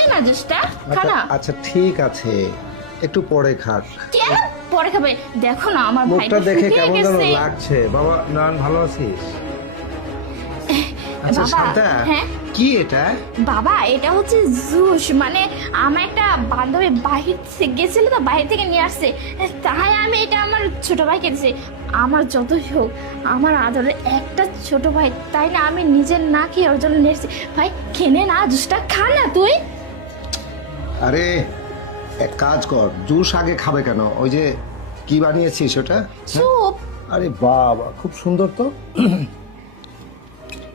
নে না জুসটা, খা না। আচ্ছা ঠিক আছে, একটু পরে খাক। কেন পরে খাবে? দেখো না আমার ভাইটা মুখটা দেখে শুকিয়ে কেমন যেন গেছে। লাগছে। বাবা নারায়ণ ভালো আছিস? আচ্ছা বাবা, শান্তা, হ্যাঁ? কি এটা? বাবা এটা হচ্ছে জুস, মানে আমার একটা বান্ধবী বাহির থেকে গেছিল তো, বাহির থেকে নিয়ে আসছে, তাই আমি এটা আমার ছোট ভাইকে দিয়েছি। আমার যতই হোক আমার আদরের একটা ছোট ভাই, তাই না আমি নিজের না খেয়ে ওর জন্য নিয়ে এসেছি। ভাই খেনে না জুসটা, খা না তুই। আরে এক কাজ কর, জুস আগে খাবে কেন? ওই যে কি বানিয়েছিস ওটা? চুপ। আরে বাবা খুব সুন্দর তো।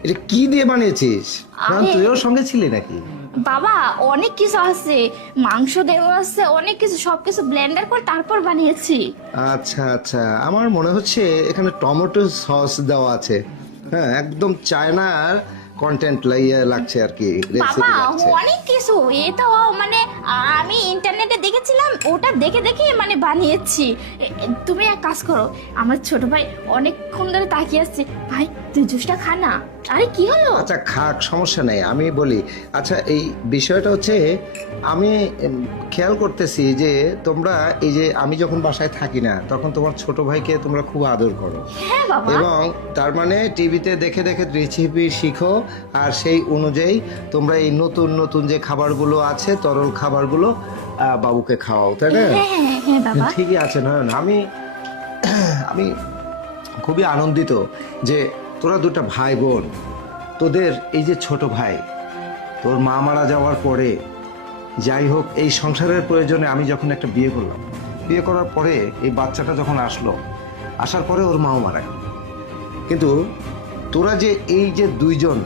এটা কি দিয়ে বানিয়েছিস? না আরে- তুইও সঙ্গে ছিলি নাকি? বাবা অনেক কিছু আছে, মাংস দেওয়া আছে, অনেক কিছু, সবকিছু ব্লেন্ডার করে তারপর বানিয়েছি। আচ্ছা আচ্ছা, আমার মনে হচ্ছে এখানে টমেটো সস দেওয়া আছে। হ্যাঁ একদম চায়নার কন্টেন্ট লাগছে আর কি, রেসিপি বাবা লাগছে। অনেক কিছু, এ তো মানে আমি ইন্টারনেটে দেখেছিলাম, ওটা দেখে দেখে মানে বানিয়েছি। তুমি এক কাজ করো, আমার ছোট ভাই অনেকক্ষণ ধরে তাকিয়ে আসছে, ভাই তুই জুসটা খা না। আরে কি হলো? আচ্ছা খাক, সমস্যা নেই, আমি বলি। আচ্ছা এই বিষয়টা হচ্ছে, আমি খেয়াল করতেছি যে তোমরা এই যে আমি যখন বাসায় থাকি না তখন তোমার ছোট ভাইকে তোমরা খুব আদর করো, হ্যাঁ বাবা। এবং তার মানে টিভিতে দেখে দেখে রেসিপি শিখো, আর সেই অনুযায়ী তোমরা এই নতুন নতুন যে খাবারগুলো আছে, তরল খাবারগুলো বাবুকে খাওয়াও, তাই না? হ্যাঁ হ্যাঁ হ্যাঁ বাবা। ঠিকই আছে না? আমি আমি খুবই আনন্দিত যে তোরা দুটো ভাই বোন, তোদের এই যে ছোট ভাই, তোর মা মারা যাওয়ার পরে, যাই হোক এই সংসারের প্রয়োজনে আমি যখন একটা বিয়ে করলাম, বিয়ে করার পরে এই বাচ্চাটা যখন আসলো, আসার পরে ওর মাও মারা গেল, কিন্তু তোরা যে এই যে দুইজন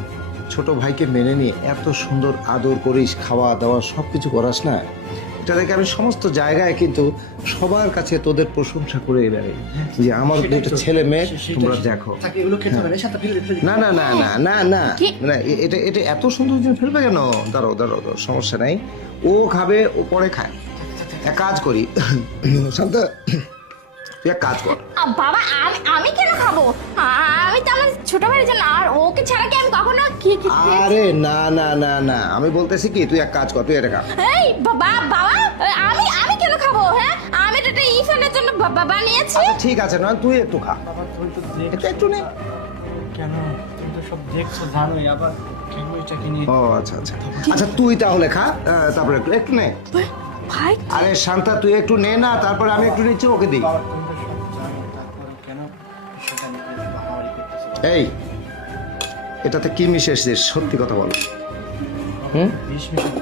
ছোট ভাইকে মেনে নিয়ে এত সুন্দর আদর করিস, খাওয়া দাওয়া সব কিছু করাস না, এটা দেখে আমি সমস্ত জায়গায় কিন্তু সবার কাছে তোদের প্রশংসা করে বেড়াই যে আমার দুটো ছেলে মেয়ে তোমরা দেখো। না না না না না না না, এটা এটা এত সুন্দর জিনিস ফেলবে কেন? দাঁড়াও দাঁড়াও দাঁড়াও, সমস্যা নাই, ও খাবে, ও পরে খায়। এক কাজ করি শান্তা, তুই এক কাজ কর। বাবা আমি আমি কেন খাবো? আমি তো আমার ছোট ভাইয়ের জন্য, আর ওকে ছাড়া কি আমি কখনো কি আরে না না না না, আমি বলতেছি কি, তুই এক কাজ কর, তুই এটা খা। এই বাবা বাবা, আমি আমি কেন খাবো? হ্যাঁ আমি তো এটা ইফানের জন্য বানিয়েছি। আচ্ছা ঠিক আছে, না তুই একটু খা, বাবা তুই তো এটা একটু নে। কেন তুমি তো সব দেখছো জানোই, আবার কেন এটাকে নিয়ে ও আচ্ছা আচ্ছা আচ্ছা, তুই তাহলে খা, তারপরে একটু একটু নে। ভাই আরে শান্তা তুই একটু নে না, তারপরে আমি একটু নিচ্ছি, ওকে দিই। বাবা তুমি তো সব জানো, তারপরে কেন সেটা নিয়ে বাড়াবাড়ি করতেছো? এই এটাতে কি মিশে এসেছিস, সত্যি কথা বল। হুম? বিষ মিশানো